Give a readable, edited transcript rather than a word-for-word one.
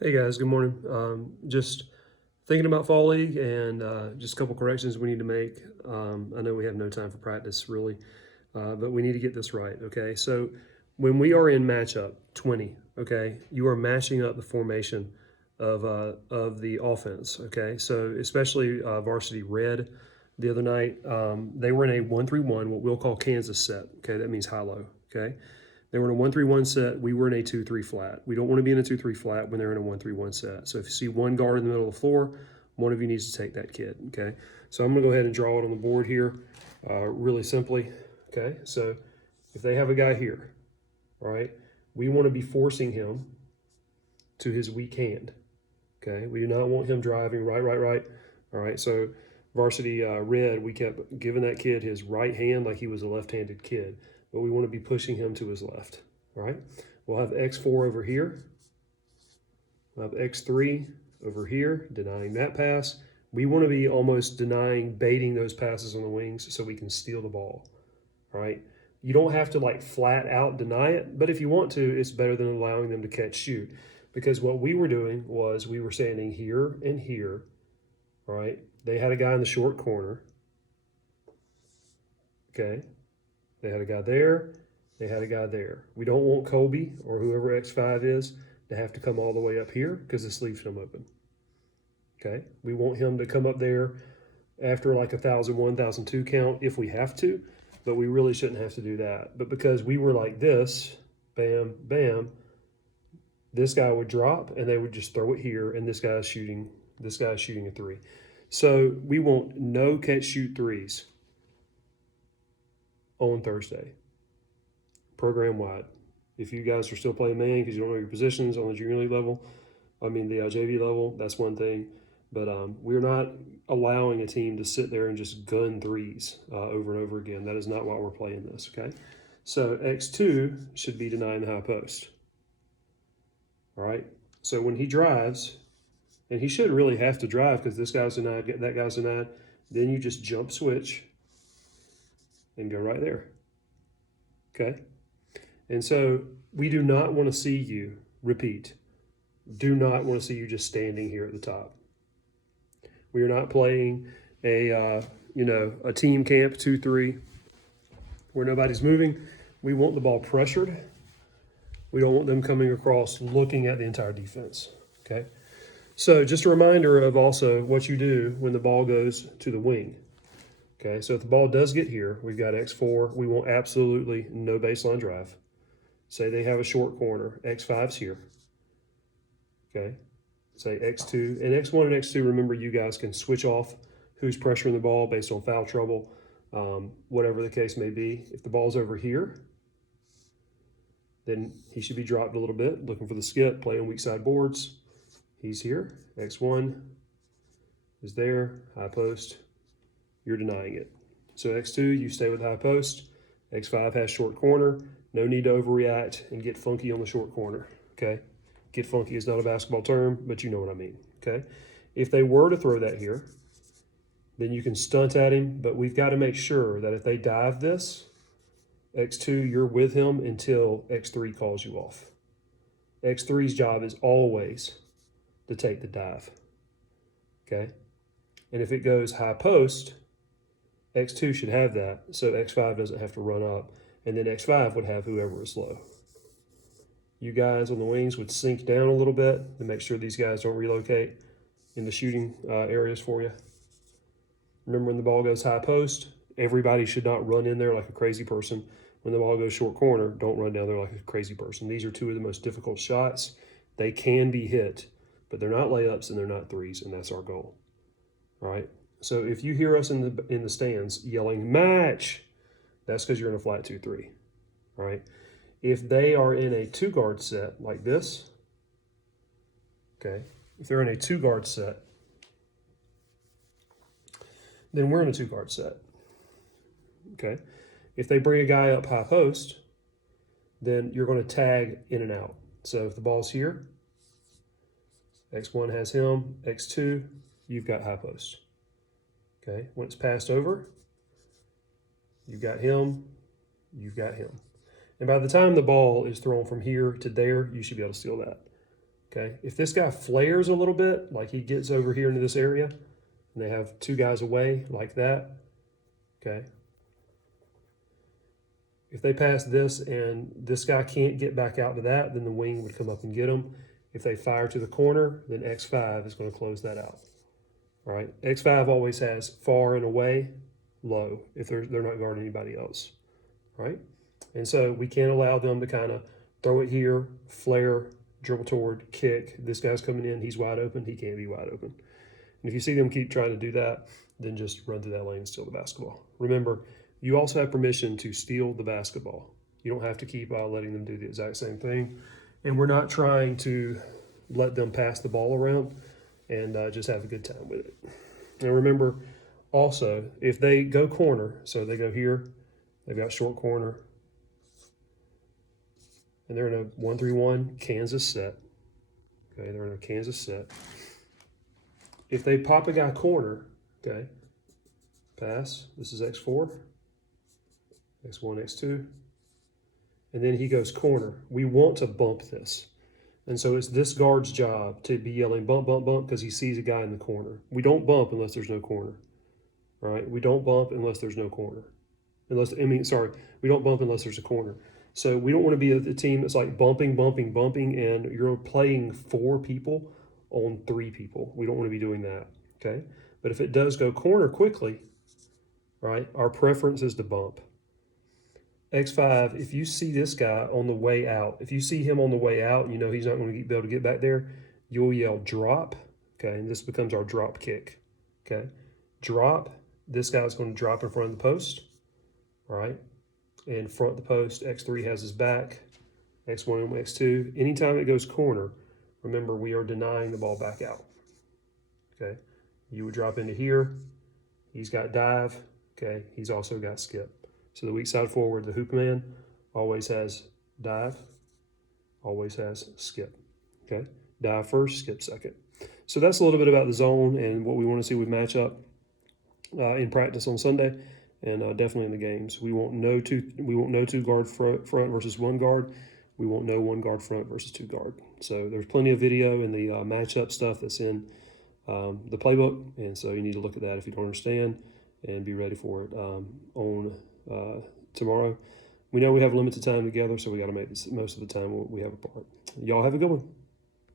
Hey guys, good morning. Just thinking about fall league and just a couple corrections we need to make. I know we have no time for practice really, but we need to get this right. Okay, so when we are in matchup 20, okay, you are matching up the formation of the offense. Okay, so especially varsity red the other night, they were in a 1-3-1, what we'll call Kansas set. Okay, that means high low. Okay. They were in a 1-3-1 set. We were in a 2-3 flat. We don't want to be in a 2-3 flat when they're in a 1-3-1 set. So if you see one guard in the middle of the floor, one of you needs to take that kid. Okay. So I'm going to go ahead and draw it on the board here really simply. Okay. So if they have a guy here, all right, we want to be forcing him to his weak hand. Okay. We do not want him driving right. All right. So varsity red, we kept giving that kid his right hand like he was a left-handed kid, but we want to be pushing him to his left. All right. We'll have X4 over here. We'll have X3 over here, denying that pass. We want to be almost denying, baiting those passes on the wings so we can steal the ball. All right. You don't have to like flat out deny it, but if you want to, it's better than allowing them to catch shoot. Because what we were doing was we were standing here and here. All right. They had a guy in the short corner. Okay. They had a guy there. They had a guy there. We don't want Kobe or whoever X5 is to have to come all the way up here because this leaves him open. Okay. We want him to come up there after like 1,001, 1,002 count if we have to, but we really shouldn't have to do that. But because we were like this, bam, bam, this guy would drop and they would just throw it here, and this guy's shooting a three. So we want no catch shoot threes on Thursday, program wide. If you guys are still playing man because you don't know your positions on the junior league level, I mean the JV level, that's one thing. But we're not allowing a team to sit there and just gun threes over and over again. That is not why we're playing this, okay? So X2 should be denying the high post. All right. So when he drives, and he shouldn't really have to drive because this guy's denied, that guy's denied, then you just jump switch and go right there. Okay. And so we do not want to see you repeat. Do not want to see you just standing here at the top. We are not playing a team camp 2-3 where nobody's moving. We want the ball pressured. We don't want them coming across looking at the entire defense. Okay. So just a reminder of also what you do when the ball goes to the wing. Okay. So if the ball does get here, we've got X4. We want absolutely no baseline drive. Say they have a short corner. X5's here. Okay. Say X2 and X1 and X2. Remember, you guys can switch off who's pressuring the ball based on foul trouble, whatever the case may be. If the ball's over here, then he should be dropped a little bit, looking for the skip, playing weak side boards. He's here. X1 is there, high post. You're denying it. So X2, you stay with high post. X5 has short corner. No need to overreact and get funky on the short corner, okay? Get funky is not a basketball term, but you know what I mean, okay? If they were to throw that here, then you can stunt at him, but we've got to make sure that if they dive this, X2, you're with him until X3 calls you off. X3's job is always to take the dive, okay? And if it goes high post, X2 should have that, so X5 doesn't have to run up, and then X5 would have whoever is low. You guys on the wings would sink down a little bit to make sure these guys don't relocate in the shooting areas for you. Remember, when the ball goes high post, everybody should not run in there like a crazy person. When the ball goes short corner, don't run down there like a crazy person. These are two of the most difficult shots. They can be hit, but they're not layups and they're not threes, and that's our goal. All right. So if you hear us in the stands yelling match, that's because you're in a flat 2-3. All right. If they are in a two guard set like this, okay, if they're in a two guard set, then we're in a two guard set. Okay. If they bring a guy up high post, then you're going to tag in and out. So if the ball's here, X1 has him, X2, you've got high post. Okay. When it's passed over, you've got him, you've got him. And by the time the ball is thrown from here to there, you should be able to steal that. Okay, if this guy flares a little bit, like he gets over here into this area, and they have two guys away like that, okay. If they pass this and this guy can't get back out to that, then the wing would come up and get him. If they fire to the corner, then X5 is going to close that out. All right, X5 always has far and away, low, if they're not guarding anybody else, right? And so we can't allow them to kind of throw it here, flare, dribble toward, kick. This guy's coming in, he's wide open, he can't be wide open. And if you see them keep trying to do that, then just run through that lane and steal the basketball. Remember, you also have permission to steal the basketball. You don't have to keep letting them do the exact same thing. And we're not trying to let them pass the ball around and just have a good time with it. And remember, also, if they go corner, so they go here, they've got short corner, and they're in a 1-3-1 Kansas set. Okay, they're in a Kansas set. If they pop a guy corner, okay, pass, this is X4, X1, X2, and then he goes corner. We want to bump this. And so it's this guard's job to be yelling bump, bump, bump because he sees a guy in the corner. We don't bump unless there's no corner. All right, we don't bump unless there's no corner. We don't bump unless there's a corner. So we don't want to be a team that's like bumping, bumping, bumping, and you're playing 4 people on 3 people. We don't want to be doing that, okay? But if it does go corner quickly, right, our preference is to bump. X5, if you see this guy on the way out, if you see him on the way out, you know he's not going to be able to get back there, you'll yell drop, okay? And this becomes our drop kick, okay? Drop, this guy's going to drop in front of the post, all right? In front of the post, X3 has his back, X1 and X2. Anytime it goes corner, remember we are denying the ball back out, okay? You would drop into here, he's got dive, okay? He's also got skip. So the weak side forward, the hoop man, always has dive, always has skip, okay? Dive first, skip second. So that's a little bit about the zone and what we want to see with matchup in practice on Sunday, and definitely in the games. We won't know two guard front versus 1 guard. We won't know 1 guard front versus 2 guard. So there's plenty of video in the matchup stuff that's in the playbook, and so you need to look at that if you don't understand and be ready for it on tomorrow. We know we have limited time together, so we got to make this most of the time we have apart. Y'all have a good one.